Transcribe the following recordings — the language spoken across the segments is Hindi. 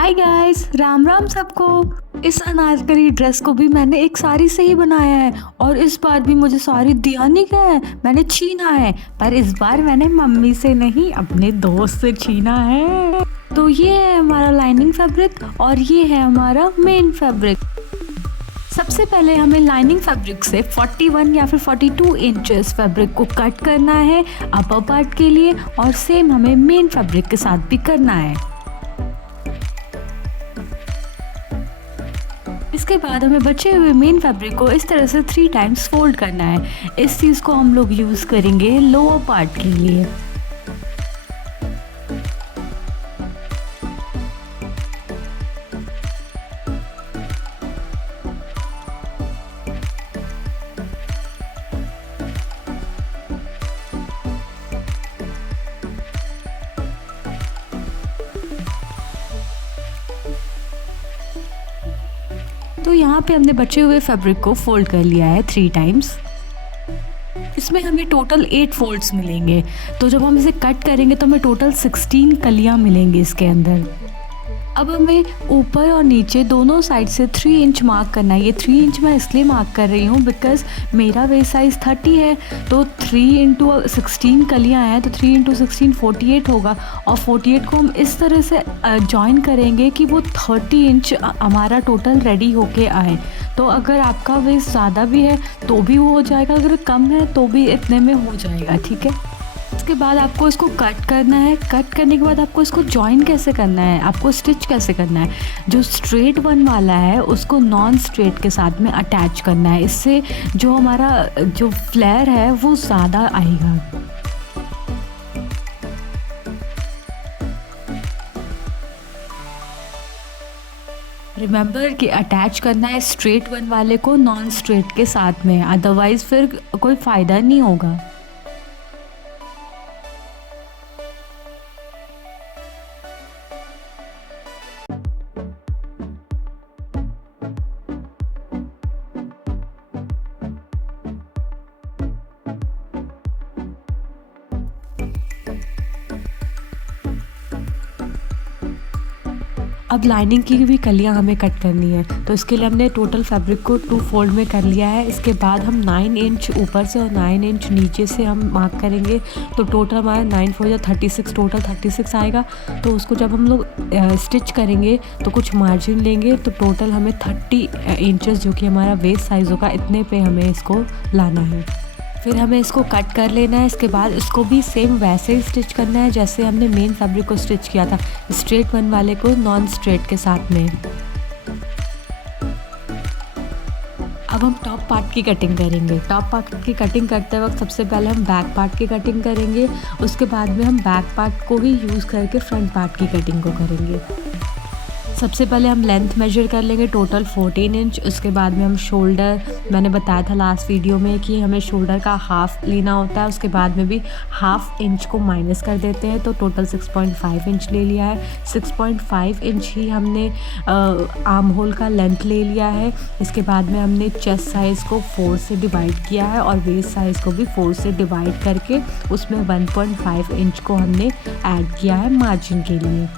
हाय गाइस, राम राम सबको। इस अनारकली ड्रेस को भी मैंने एक साड़ी से ही बनाया है और इस बार भी मुझे साड़ी दिया नहीं गया है, मैंने छीना है। पर इस बार मैंने मम्मी से नहीं, अपने दोस्त से छीना है। तो ये है हमारा लाइनिंग फैब्रिक और ये है हमारा मेन फैब्रिक। सबसे पहले हमें लाइनिंग फैब्रिक से 41 या फिर 42 इंचेस फैब्रिक को कट करना है अपर पार्ट के लिए, और सेम हमें मेन फैब्रिक के साथ भी करना है। इसके बाद हमें बचे हुए मेन फैब्रिक को इस तरह से 3 टाइम्स फोल्ड करना है। इस चीज़ को हम लोग यूज़ करेंगे लोअर पार्ट के लिए। तो यहाँ पे हमने बचे हुए फैब्रिक को फोल्ड कर लिया है 3 टाइम्स। इसमें हमें टोटल 8 फोल्ड्स मिलेंगे। तो जब हम इसे कट करेंगे तो हमें टोटल 16 कलियाँ मिलेंगी इसके अंदर। अब हमें ऊपर और नीचे दोनों साइड से 3 इंच मार्क करना है। ये 3 इंच मैं इसलिए मार्क कर रही हूँ बिकॉज़ मेरा वेस्ट साइज़ 30 है, तो 3 इंटू 16 कलियाँ हैं, तो 3 इंटू 16 48 होगा। और 48 को हम इस तरह से जॉइन करेंगे कि वो 30 इंच हमारा टोटल रेडी होके आए। तो अगर आपका वेस्ट ज़्यादा भी है तो भी वो हो जाएगा, अगर कम है तो भी इतने में हो जाएगा, ठीक है। उसके बाद आपको इसको कट करना है। कट करने के बाद आपको इसको जॉइन कैसे करना है, आपको स्टिच कैसे करना है। जो स्ट्रेट वन वाला है उसको नॉन स्ट्रेट के साथ में अटैच करना है। इससे जो हमारा जो फ्लेयर है वो ज़्यादा आएगा। रिमेंबर कि अटैच करना है स्ट्रेट वन वाले को नॉन स्ट्रेट के साथ में, अदरवाइज़ फिर कोई फ़ायदा नहीं होगा। अब लाइनिंग की भी कलियां हमें कट करनी है, तो इसके लिए हमने टोटल फैब्रिक को 2 फोल्ड में कर लिया है। इसके बाद हम 9 इंच ऊपर से और 9 इंच नीचे से हम मार्क करेंगे। तो टोटल हमारा 9 4 36, टोटल 36 आएगा। तो उसको जब हम लोग स्टिच करेंगे तो कुछ मार्जिन लेंगे, तो टोटल हमें 30 इंचेस जो कि हमारा वेस्ट साइज़ होगा, इतने पे हमें इसको लाना है। फिर हमें इसको कट कर लेना है। इसके बाद इसको भी सेम वैसे ही स्टिच करना है जैसे हमने मेन फैब्रिक को स्टिच किया था, स्ट्रेट वन वाले को नॉन स्ट्रेट के साथ में। अब हम टॉप पार्ट की कटिंग करेंगे। टॉप पार्ट की कटिंग करते वक्त सबसे पहले हम बैक पार्ट की कटिंग करेंगे, उसके बाद में हम बैक पार्ट को ही यूज़ करके फ्रंट पार्ट की कटिंग को करेंगे। सबसे पहले हम लेंथ मेजर कर लेंगे टोटल 14 इंच। उसके बाद में हम शोल्डर, मैंने बताया था लास्ट वीडियो में कि हमें शोल्डर का हाफ़ लेना होता है। उसके बाद में भी हाफ़ इंच को माइनस कर देते हैं, तो टोटल 6.5 इंच ले लिया है। 6.5 इंच ही हमने आर्म होल का लेंथ ले लिया है। इसके बाद में हमने चेस्ट साइज़ को 4 से डिवाइड किया है और वेस्ट साइज़ को भी 4 से डिवाइड करके उसमें 1.5 इंच को हमने ऐड किया है मार्जिन के लिए।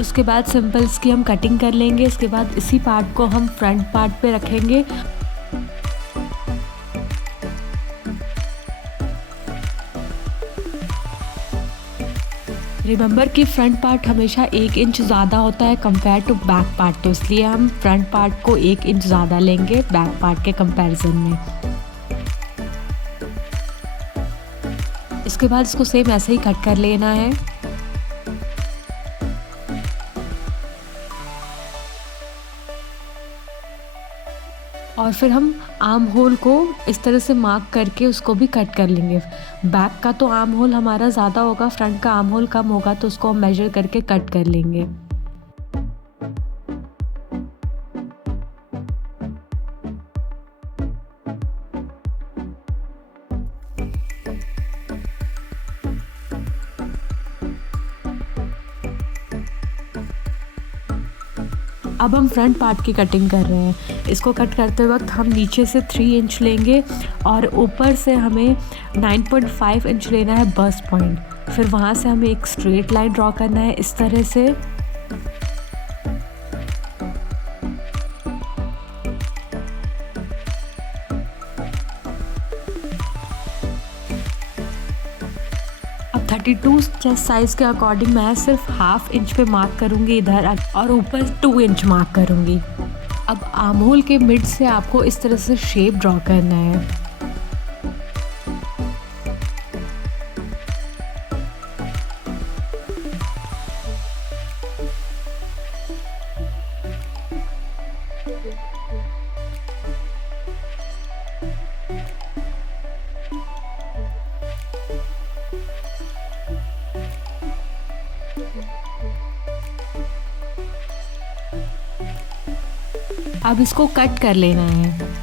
उसके बाद सिंपल्स की हम कटिंग कर लेंगे। इसके बाद इसी पार्ट को हम फ्रंट पार्ट पे रखेंगे। रिमेंबर कि फ्रंट पार्ट हमेशा 1 इंच ज़्यादा होता है कंपेयर टू बैक पार्ट, तो इसलिए हम फ्रंट पार्ट को 1 इंच ज़्यादा लेंगे बैक पार्ट के कंपैरिजन में। इसके बाद इसको सेम ऐसे ही कट कर लेना है। और फिर हम आर्म होल को इस तरह से मार्क करके उसको भी कट कर लेंगे। बैक का तो आर्म होल हमारा ज़्यादा होगा, फ्रंट का आर्म होल कम होगा, तो उसको हम मेजर करके कट कर लेंगे। अब हम फ्रंट पार्ट की कटिंग कर रहे हैं। इसको कट करते वक्त हम नीचे से 3 इंच लेंगे और ऊपर से हमें 9.5 इंच लेना है बस्ट पॉइंट। फिर वहाँ से हमें एक स्ट्रेट लाइन ड्रॉ करना है इस तरह से। 42 चेस्ट साइज़ के अकॉर्डिंग मैं सिर्फ हाफ इंच पे मार्क करूँगी इधर और ऊपर 2 इंच मार्क करूँगी। अब आर्म होल के मिड से आपको इस तरह से शेप ड्रॉ करना है। अब इसको कट कर लेना है।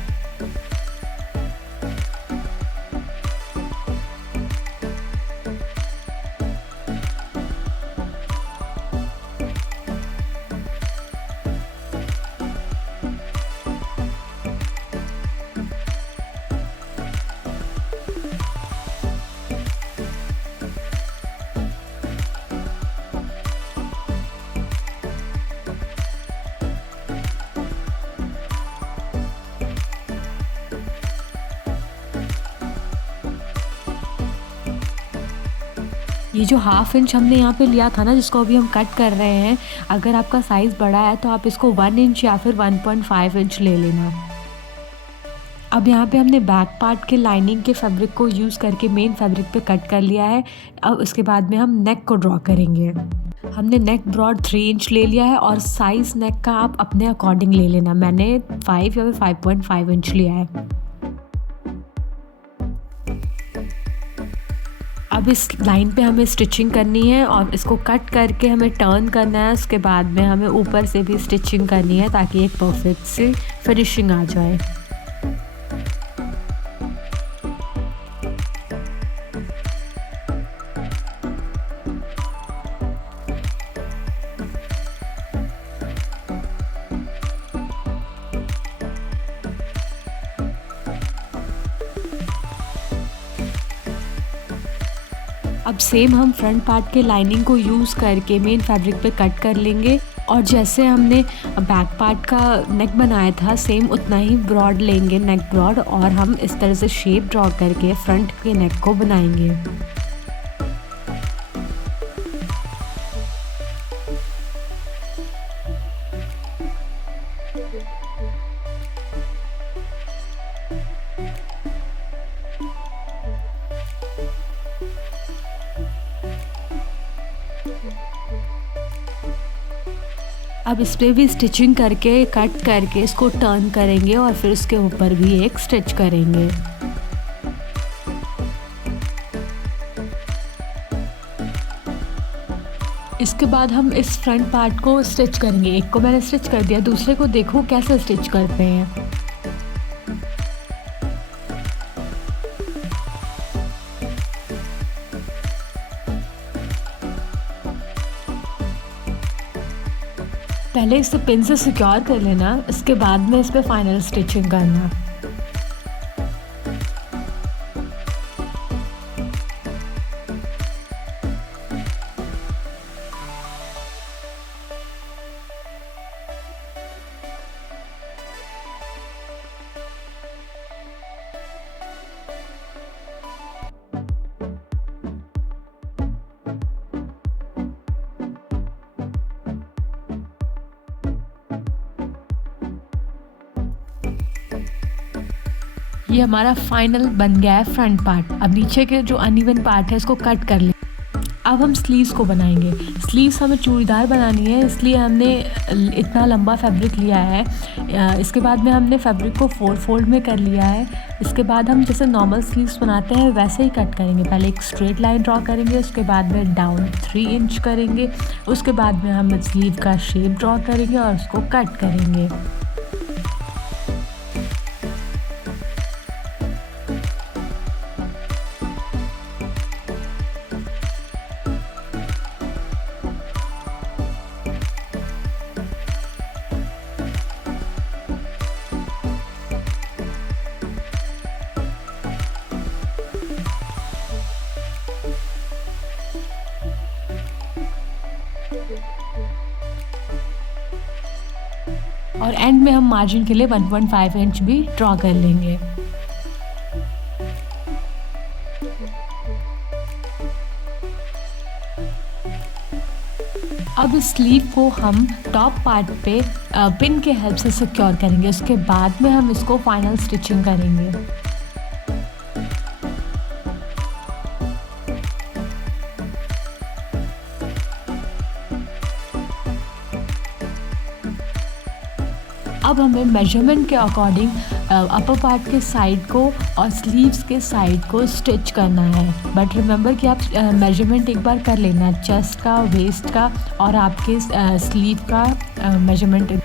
ये जो हाफ इंच हमने यहाँ पे लिया था ना, जिसको अभी हम कट कर रहे हैं, अगर आपका साइज़ बड़ा है तो आप इसको 1 इंच या फिर 1.5 इंच ले लेना। अब यहाँ पे हमने बैक पार्ट के लाइनिंग के फैब्रिक को यूज़ करके मेन फैब्रिक पे कट कर लिया है। अब उसके बाद में हम नेक को ड्रॉ करेंगे। हमने नेक ब्रॉड 3 इंच ले लिया है और साइज़ नेक का आप अपने अकॉर्डिंग ले लेना। मैंने 5 या फिर 5.5 इंच लिया है। अब इस लाइन पे हमें स्टिचिंग करनी है और इसको कट करके हमें टर्न करना है। उसके बाद में हमें ऊपर से भी स्टिचिंग करनी है ताकि एक परफेक्ट सी फिनिशिंग आ जाए। अब सेम हम फ्रंट पार्ट के लाइनिंग को यूज़ करके मेन फैब्रिक पे कट कर लेंगे और जैसे हमने बैक पार्ट का नेक बनाया था सेम उतना ही ब्रॉड लेंगे, नेक ब्रॉड, और हम इस तरह से शेप ड्रॉ करके फ्रंट के नेक को बनाएंगे। अब इस पर भी स्टिचिंग करके कट करके इसको टर्न करेंगे और फिर उसके ऊपर भी एक स्टिच करेंगे। इसके बाद हम इस फ्रंट पार्ट को स्टिच करेंगे। एक को मैंने स्टिच कर दिया, दूसरे को देखो कैसे स्टिच करते हैं। पहले इसे पिन से सिक्योर कर लेना, इसके बाद में इस पर फाइनल स्टिचिंग करना। ये हमारा फाइनल बन गया है फ्रंट पार्ट। अब नीचे के जो अनइवन पार्ट है इसको कट कर लें। अब हम स्लीव्स को बनाएंगे। स्लीव्स हमें चूड़ीदार बनानी है, इसलिए हमने इतना लंबा फैब्रिक लिया है। इसके बाद में हमने फैब्रिक को 4 फोल्ड में कर लिया है। इसके बाद हम जैसे नॉर्मल स्लीव्स बनाते हैं वैसे ही कट करेंगे। पहले एक स्ट्रेट लाइन ड्रॉ करेंगे, उसके बाद में डाउन 3 इंच करेंगे, उसके बाद में हम स्लीव का शेप ड्रॉ करेंगे और उसको कट करेंगे। और एंड में हम मार्जिन के लिए 1.5 इंच भी ड्रॉ कर लेंगे। अब इस स्लीव को हम टॉप पार्ट पे पिन के हेल्प से सिक्योर करेंगे, उसके बाद में हम इसको फाइनल स्टिचिंग करेंगे। अब हमें मेजरमेंट के अकॉर्डिंग अपर पार्ट के साइड को और स्लीव्स के साइड को स्टिच करना है। बट रिमेंबर कि आप मेजरमेंट एक बार कर लेना, चेस्ट का, वेस्ट का और आपके स्लीव का मेजरमेंट।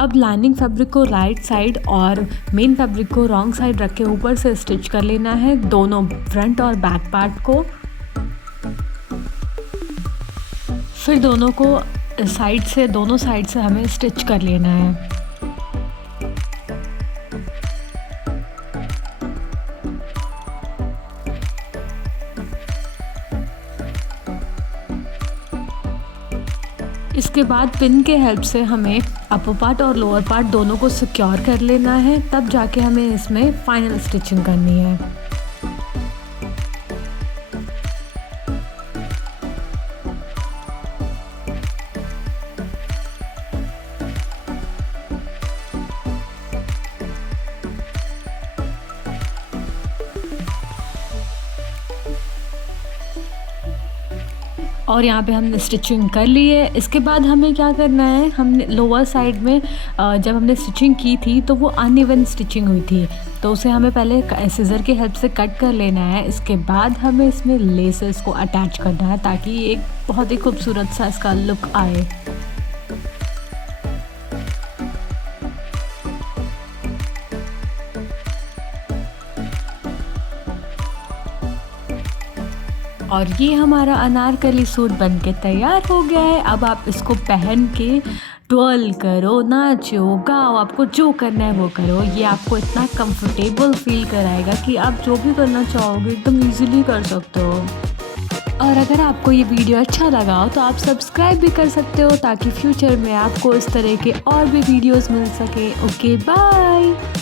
अब लाइनिंग फैब्रिक को राइट साइड और मेन फैब्रिक को रॉन्ग साइड रख के ऊपर से स्टिच कर लेना है, दोनों फ्रंट और बैक पार्ट को। फिर दोनों साइड से हमें स्टिच कर लेना है। इसके बाद पिन के हेल्प से हमें अपर पार्ट और लोअर पार्ट दोनों को सिक्योर कर लेना है, तब जाके हमें इसमें फाइनल स्टिचिंग करनी है। और यहाँ पे हमने स्टिचिंग कर ली है। इसके बाद हमें क्या करना है, हमने लोअर साइड में जब हमने स्टिचिंग की थी तो वो अनइवन स्टिचिंग हुई थी, तो उसे हमें पहले सिज़र की हेल्प से कट कर लेना है। इसके बाद हमें इसमें लेसेस को अटैच करना है ताकि एक बहुत ही खूबसूरत सा इसका लुक आए। और ये हमारा अनारकली सूट बनके तैयार हो गया है। अब आप इसको पहन के ट्विर्ल करो, नाचो, गाओ, आपको जो करना है वो करो। ये आपको इतना कंफर्टेबल फील कराएगा कि आप जो भी करना चाहोगे एकदम इजीली कर सकते हो। और अगर आपको ये वीडियो अच्छा लगा हो तो आप सब्सक्राइब भी कर सकते हो ताकि फ्यूचर में आपको इस तरह के और भी वीडियोस मिल सके। Okay, bye.